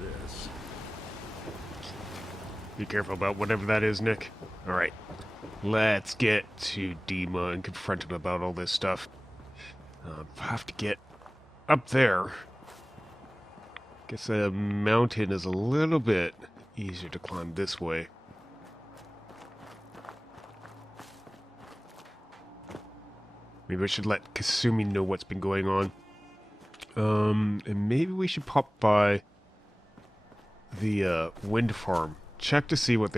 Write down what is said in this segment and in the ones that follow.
this. Be careful about whatever that is, Nick. Alright. Let's get to Dima and confront him about all this stuff. Have to get up there. Guess the mountain is a little bit easier to climb this way. Maybe I should let Kasumi know what's been going on. And maybe we should pop by the wind farm. Check to see what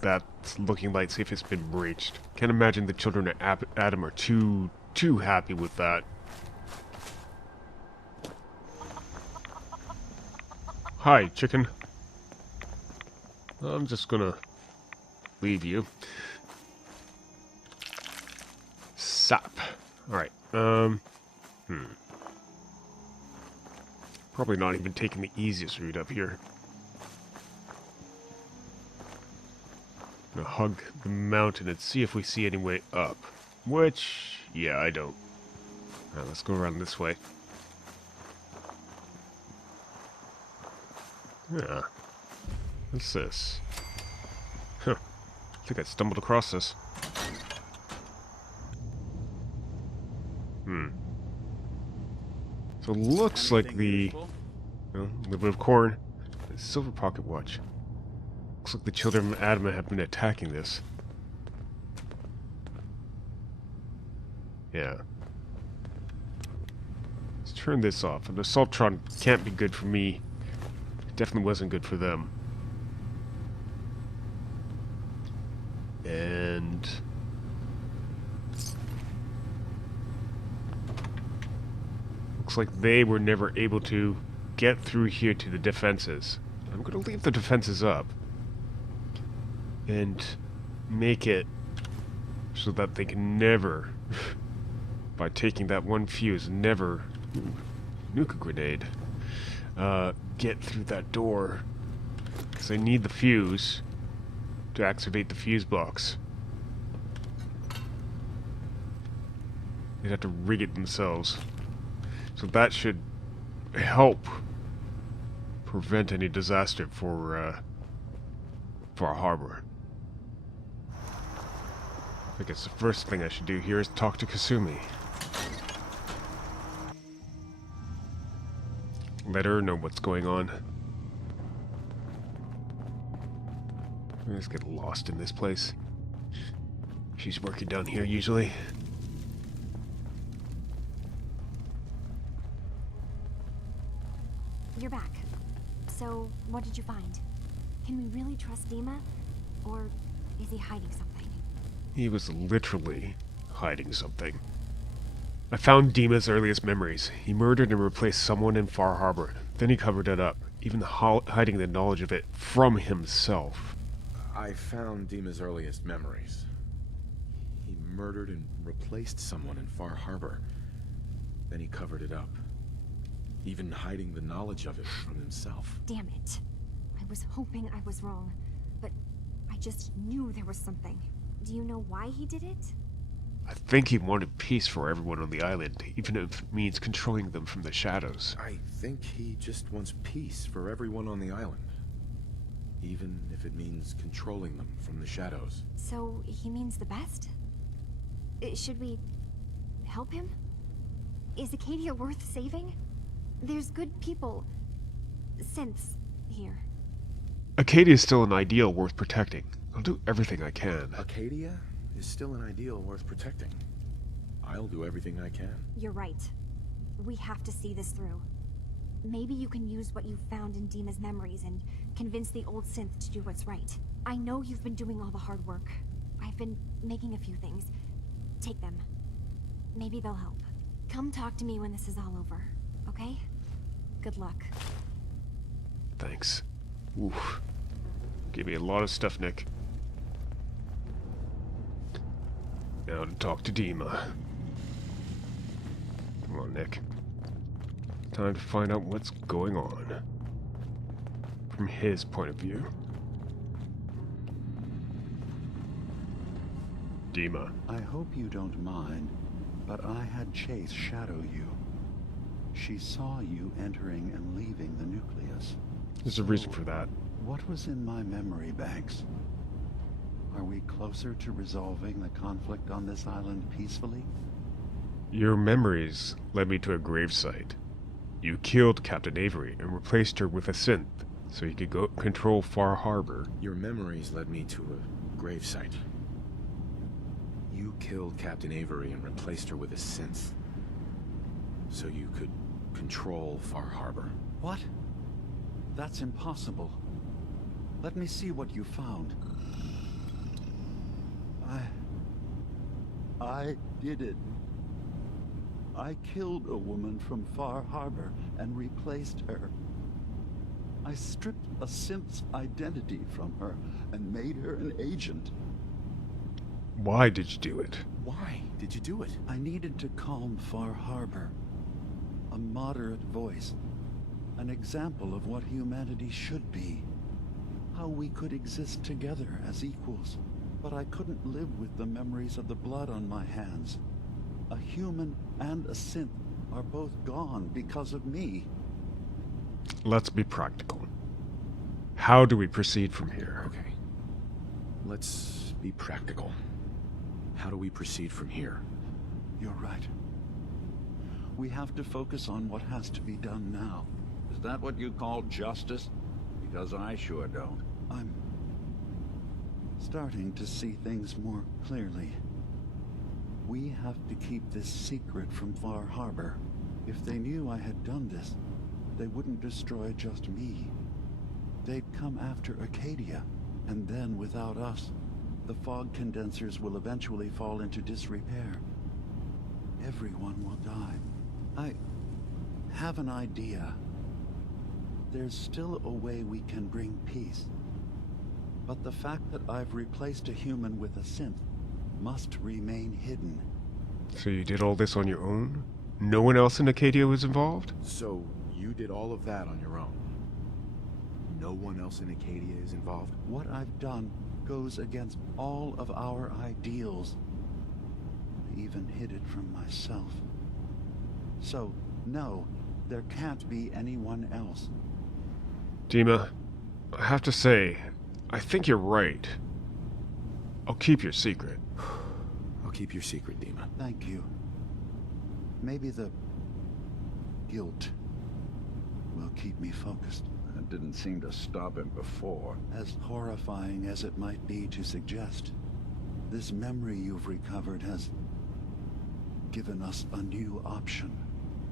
that's looking like, see if it's been breached. Can't imagine the children at Adam are too happy with that. Hi, chicken. I'm just gonna leave you. Sap. Alright, Probably not even taking the easiest route up here. Gonna hug the mountain and see if we see any way up. Which, yeah, I don't. Alright, let's go around this way. Yeah. What's this? Huh. I think I stumbled across this. So it looks like the... Well, a little bit of corn. A silver pocket watch. Looks like the children of Adam have been attacking this. Yeah. Let's turn this off. And the Assaultron can't be good for me. It definitely wasn't good for them. And... looks like they were never able to get through here to the defenses. I'm going to leave the defenses up. And make it so that they can never, by taking that one fuse, never, nuke a grenade, get through that door. Because they need the fuse to activate the fuse box. They'd have to rig it themselves. So that should help prevent any disaster for our harbor. I guess the first thing I should do here is talk to Kasumi. Let her know what's going on. I just get lost in this place. She's working down here usually. You're back. So, what did you find? Can we really trust Dima? Or is he hiding something? He was literally hiding something. I found Dima's earliest memories. He murdered and replaced someone in Far Harbor. Then he covered it up, even hiding the knowledge of it from himself. I found Dima's earliest memories. He murdered and replaced someone in Far Harbor. Then he covered it up, even hiding the knowledge of it from himself. Damn it. I was hoping I was wrong, but I just knew there was something. Do you know why he did it? I think he wanted peace for everyone on the island, even if it means controlling them from the shadows. I think he just wants peace for everyone on the island. Even if it means controlling them from the shadows. So, he means the best? Should we help him? Is Acadia worth saving? There's good people, synths, here. Acadia is still an ideal worth protecting. I'll do everything I can. Acadia is still an ideal worth protecting. I'll do everything I can. You're right. We have to see this through. Maybe you can use what you found in Dima's memories and convince the old synth to do what's right. I know you've been doing all the hard work. I've been making a few things. Take them. Maybe they'll help. Come talk to me when this is all over, okay? Good luck. Thanks. Oof. Gave me a lot of stuff, Nick. Now to talk to Dima. Come on, Nick. Time to find out what's going on. From his point of view. Dima. I hope you don't mind, but I had Chase shadow you. She saw you entering and leaving the nucleus. There's a reason for that. What was in my memory banks? Are we closer to resolving the conflict on this island peacefully? Your memories led me to a gravesite. You killed Captain Avery and replaced her with a synth so you could go control Far Harbor. Your memories led me to a gravesite. You killed Captain Avery and replaced her with a synth so you could control Far Harbor. What? That's impossible. Let me see what you found. I did it. I killed a woman from Far Harbor and replaced her. I stripped a synth's identity from her and made her an agent. Why did you do it? Why did you do it? I needed to calm Far Harbor. A moderate voice. An example of what humanity should be. How we could exist together as equals. But I couldn't live with the memories of the blood on my hands. A human and a synth are both gone because of me. Let's be practical. How do we proceed from here? Okay. Let's be practical. How do we proceed from here? You're right. We have to focus on what has to be done now. Is that what you call justice? Because I sure don't. I'm starting to see things more clearly. We have to keep this secret from Far Harbor. If they knew I had done this, they wouldn't destroy just me. They'd come after Acadia, and then without us, the fog condensers will eventually fall into disrepair. Everyone will die. I have an idea. There's still a way we can bring peace. But the fact that I've replaced a human with a synth must remain hidden. So you did all this on your own? No one else in Acadia was involved? So you did all of that on your own? No one else in Acadia is involved? What I've done goes against all of our ideals. I even hid it from myself. So, no, there can't be anyone else. Dima, I have to say, I think you're right. I'll keep your secret. I'll keep your secret, Dima. Thank you. Maybe the guilt will keep me focused. That didn't seem to stop him before. As horrifying as it might be to suggest, this memory you've recovered has given us a new option.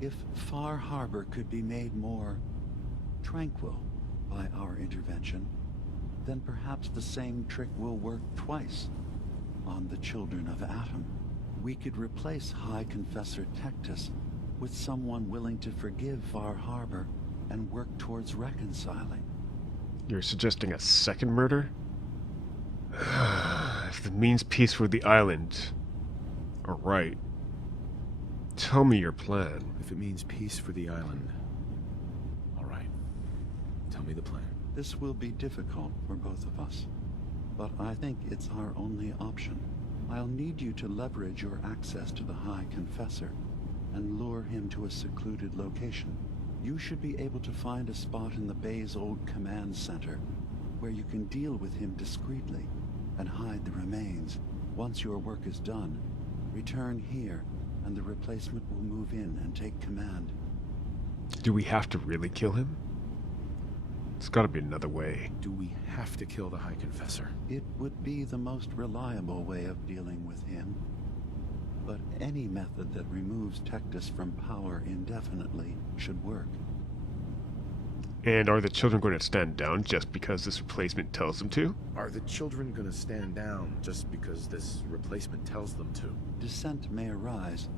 If Far Harbor could be made more tranquil by our intervention, then perhaps the same trick will work twice on the children of Atom. We could replace High Confessor Tectus with someone willing to forgive Far Harbor and work towards reconciling. You're suggesting a second murder? If it means peace for the island. Alright. Tell me your plan. If it means peace for the island. All right. Tell me the plan. This will be difficult for both of us, but I think it's our only option. I'll need you to leverage your access to the High Confessor and lure him to a secluded location. You should be able to find a spot in the Bay's old command center where you can deal with him discreetly and hide the remains. Once your work is done, return here and the replacement will move in and take command. Do we have to really kill him? There's gotta be another way. Do we have to kill the High Confessor? It would be the most reliable way of dealing with him. But any method that removes Tectus from power indefinitely should work. And are the children going to stand down just because this replacement tells them to? Are the children gonna stand down just because this replacement tells them to? Dissent may arise,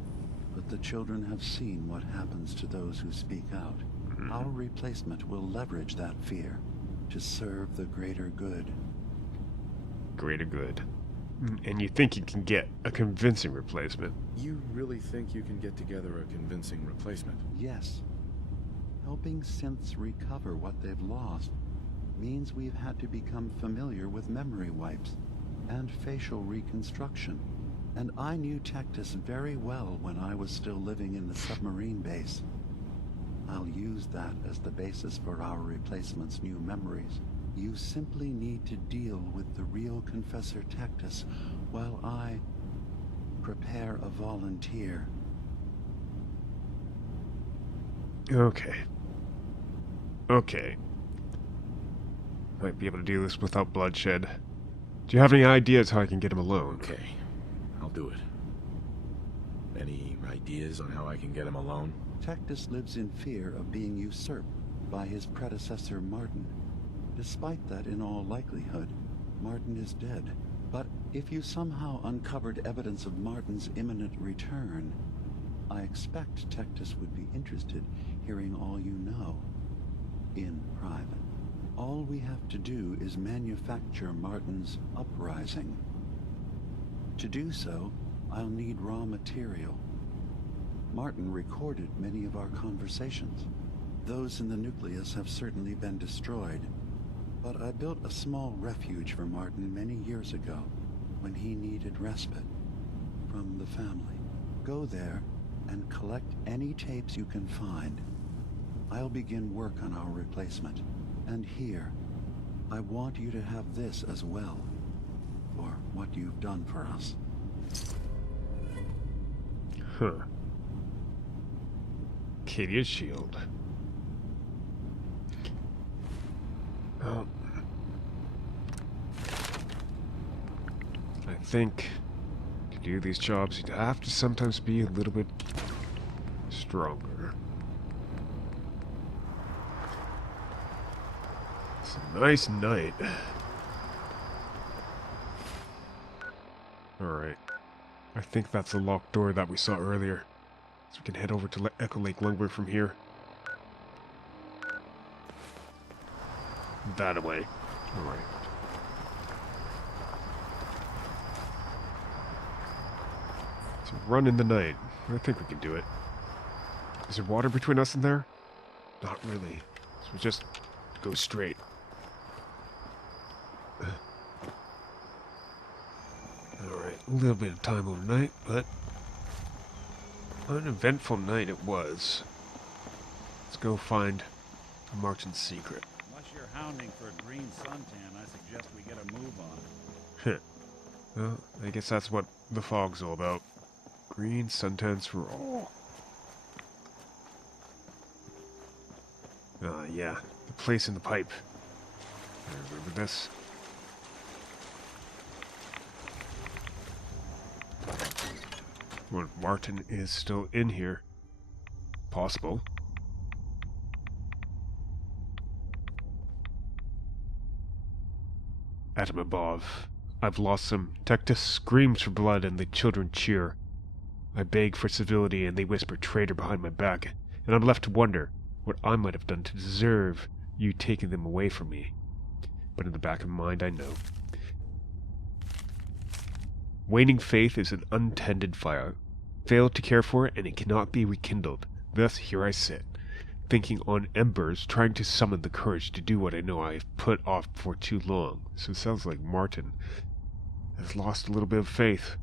but the children have seen what happens to those who speak out. Our replacement will leverage that fear to serve the greater good. Greater good. And you think you can get a convincing replacement? You really think you can get together a convincing replacement? Yes. Helping synths recover what they've lost means we've had to become familiar with memory wipes and facial reconstruction. And I knew Tectus very well when I was still living in the submarine base. I'll use that as the basis for our replacement's new memories. You simply need to deal with the real Confessor Tectus while I prepare a volunteer. Okay. Okay. Might be able to do this without bloodshed. Do you have any ideas how I can get him alone? Okay, I'll do it. Any ideas on how I can get him alone? Tectus lives in fear of being usurped by his predecessor Martin. Despite that, in all likelihood, Martin is dead. But if you somehow uncovered evidence of Martin's imminent return, I expect Tectus would be interested hearing all you know, in private. All we have to do is manufacture Martin's uprising. To do so, I'll need raw material. Martin recorded many of our conversations. Those in the nucleus have certainly been destroyed, but I built a small refuge for Martin many years ago when he needed respite from the family. Go there and collect any tapes you can find. I'll begin work on our replacement. And here, I want you to have this as well, for what you've done for us. Huh. Cadia's shield. Well, I think to do these jobs, you'd have to sometimes be a little bit stronger. It's a nice night. Alright. I think that's the locked door that we saw earlier. So we can head over to Echo Lake Lungberg from here. That away. Alright. So run in the night. I think we can do it. Is there water between us and there? Not really. So we just go straight. Alright, a little bit of time overnight, but an eventful night it was. Let's go find Martin's secret. Unless you're hounding for a green suntan, I suggest we get a move on. Heh. Well, I guess that's what the fog's all about. Green suntans for all. Yeah. The place in the pipe. I remember this. Well, Martin is still in here. Possible. Atom above. I've lost some. Tectus screams for blood and the children cheer. I beg for civility and they whisper traitor behind my back, and I'm left to wonder what I might have done to deserve you taking them away from me. But in the back of my mind I know. Waning faith is an untended fire. Fail to care for it and it cannot be rekindled. Thus here I sit, thinking on embers, trying to summon the courage to do what I know I have put off for too long. So it sounds like Martin has lost a little bit of faith.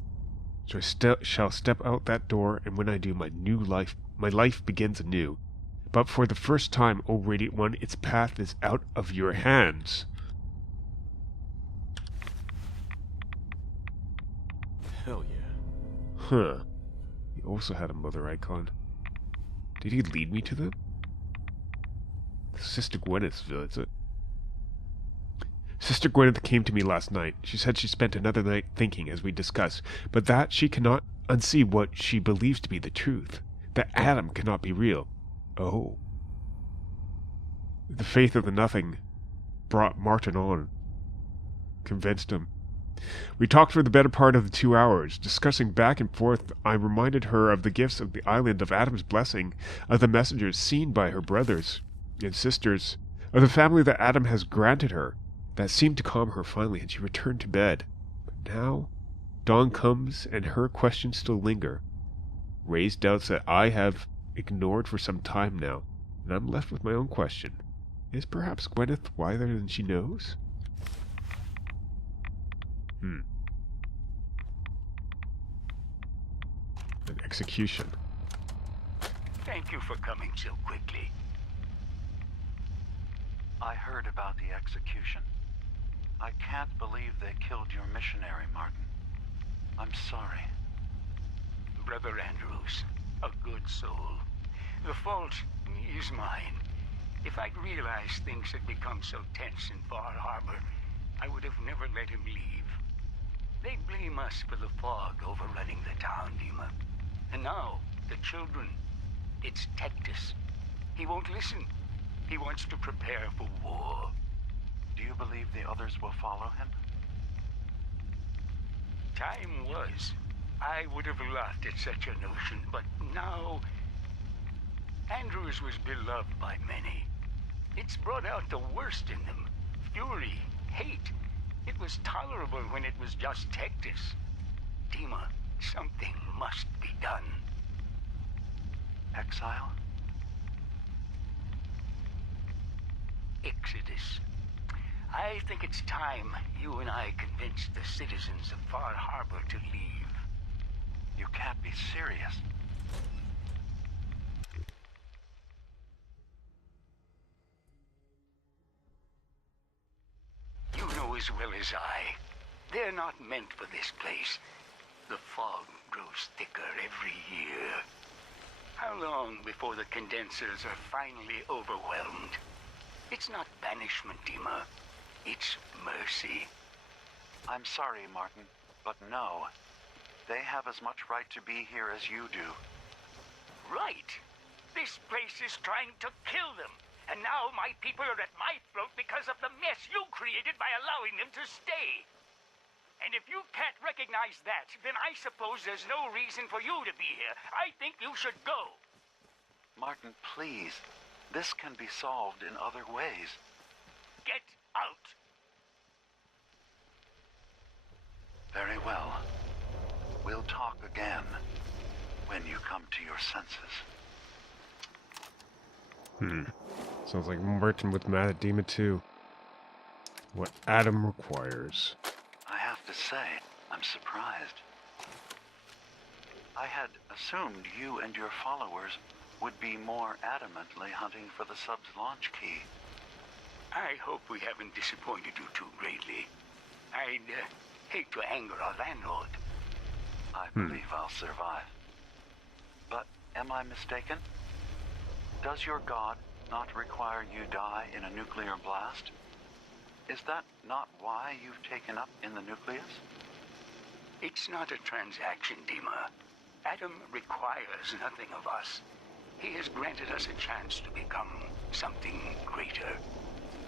So I shall step out that door, and when I do, my life begins anew. But for the first time, O Radiant One, its path is out of your hands. Hell yeah. Huh. He also had a mother icon. Did he lead me to them? Sister Gwyneth's visit. Sister Gwyneth came to me last night. She said she spent another night thinking, as we discussed, but that she cannot unsee what she believes to be the truth. That Adam cannot be real. Oh. The faith of the Nothing brought Martin on. Convinced him. We talked for the better part of the 2 hours, discussing back and forth. I reminded her of the gifts of the island, of Adam's blessing, of the messengers seen by her brothers and sisters, of the family that Adam has granted her. That seemed to calm her finally, and she returned to bed. But now, dawn comes, and her questions still linger. Raised doubts that I have ignored for some time now, and I'm left with my own question. Is perhaps Gwyneth wiser than she knows? An execution. Thank you for coming so quickly. I heard about the execution. I can't believe they killed your missionary, Martin. I'm sorry. Brother Andrews, a good soul. The fault is mine. If I'd realized things had become so tense in Far Harbor, I would have never let him leave. They blame us for the fog overrunning the town, Dima. And now, the children. It's Tectus. He won't listen. He wants to prepare for war. Do you believe the others will follow him? Time was. I would have laughed at such a notion, but now... Andrews was beloved by many. It's brought out the worst in them. Fury, hate. It was tolerable when it was just Tectus. Dima, something must be done. Exile? Exodus. I think it's time you and I convinced the citizens of Far Harbor to leave. You can't be serious. You know as well as I, they're not meant for this place. The fog grows thicker every year. How long before the condensers are finally overwhelmed? It's not banishment, Dima. It's mercy. I'm sorry, Martin, but no. They have as much right to be here as you do. Right. This place is trying to kill them. And now my people are at my throat because of the mess you created by allowing them to stay. And if you can't recognize that, then I suppose there's no reason for you to be here. I think you should go. Martin, please. This can be solved in other ways. Get out. Very well. We'll talk again when you come to your senses. Sounds like Martin with mad at Dima too. What Adam requires. I have to say, I'm surprised. I had assumed you and your followers would be more adamantly hunting for the sub's launch key. I hope we haven't disappointed you too greatly. I'd hate to anger our landlord. I believe I'll survive. But am I mistaken? Does your god not require you die in a nuclear blast? Is that not why you've taken up in the nucleus? It's not a transaction, Dima. Adam requires nothing of us. He has granted us a chance to become something greater.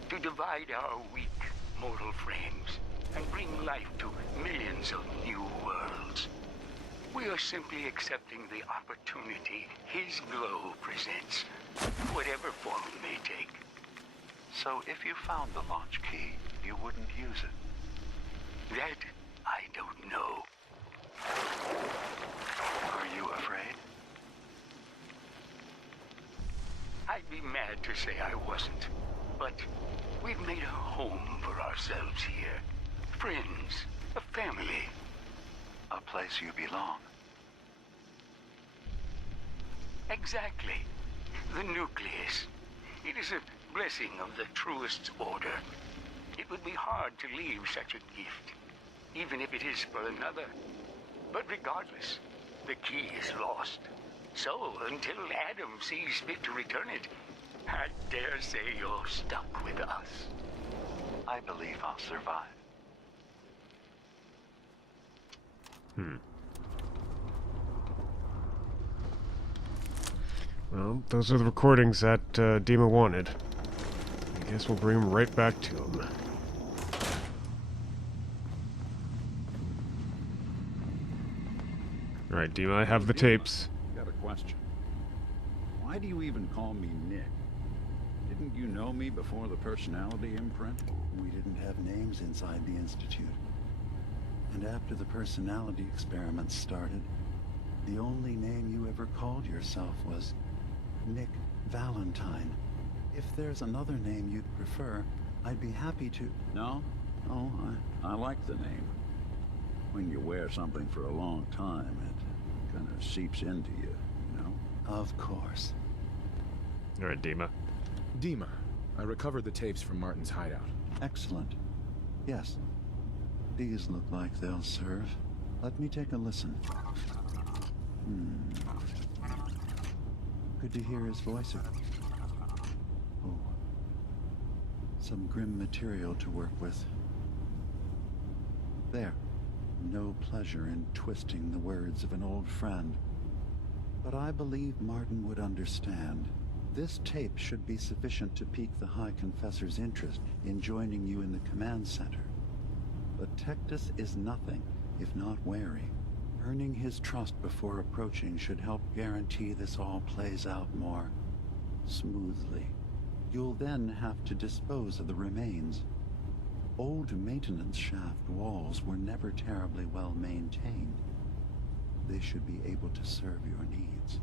To divide our weak, mortal frames and bring life to millions of new worlds. We are simply accepting the opportunity his glow presents, whatever form it may take. So if you found the launch key, you wouldn't use it? That I don't know. Are you afraid? I'd be mad to say I wasn't, but we've made a home for ourselves here. Friends, a family. A place you belong. Exactly. The nucleus. It is a blessing of the truest order. It would be hard to leave such a gift, even if it is for another. But regardless, the key is lost. So, until Adam sees fit to return it, I dare say you're stuck with us. I believe I'll survive. Well, those are the recordings that Dima wanted. I guess we'll bring him right back to him. Alright, Dima, I have the tapes. Got a question. Why do you even call me Nick? Didn't you know me before the personality imprint? We didn't have names inside the Institute. And after the personality experiments started, the only name you ever called yourself was Nick Valentine. If there's another name you'd prefer, I'd be happy to... No? Oh, I like the name. When you wear something for a long time, it kind of seeps into you, you know? Of course. Alright, Dima. Dima, I recovered the tapes from Martin's hideout. Excellent. Yes. These look like they'll serve. Let me take a listen. Good to hear his voice. Oh. Some grim material to work with. There. No pleasure in twisting the words of an old friend. But I believe Martin would understand. This tape should be sufficient to pique the High Confessor's interest in joining you in the command center. But Tectus is nothing if not wary. Earning his trust before approaching should help guarantee this all plays out more smoothly. You'll then have to dispose of the remains. Old maintenance shaft walls were never terribly well maintained. They should be able to serve your needs.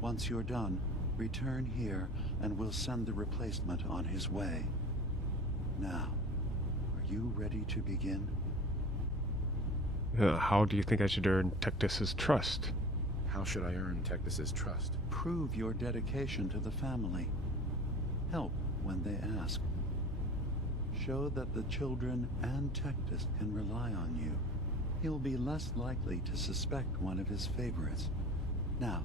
Once you're done, return here and we'll send the replacement on his way. Now, are you ready to begin? How do you think I should earn Tectus's trust? How should I earn Tectus's trust? Prove your dedication to the family. Help when they ask. Show that the children and Tectus can rely on you. He'll be less likely to suspect one of his favorites. Now,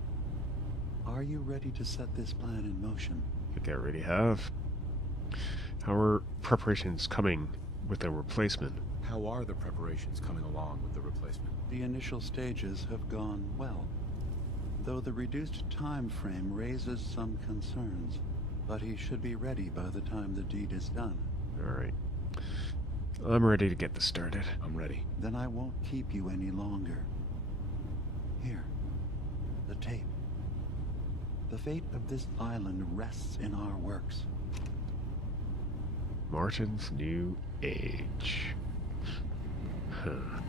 are you ready to set this plan in motion? I think I already have. How are preparations coming with a replacement? How are the preparations coming along with the replacement? The initial stages have gone well, though the reduced time frame raises some concerns. But he should be ready by the time the deed is done. Alright. I'm ready to get this started. I'm ready. Then I won't keep you any longer. Here, the tape. The fate of this island rests in our works. Martin's New Age. Huh.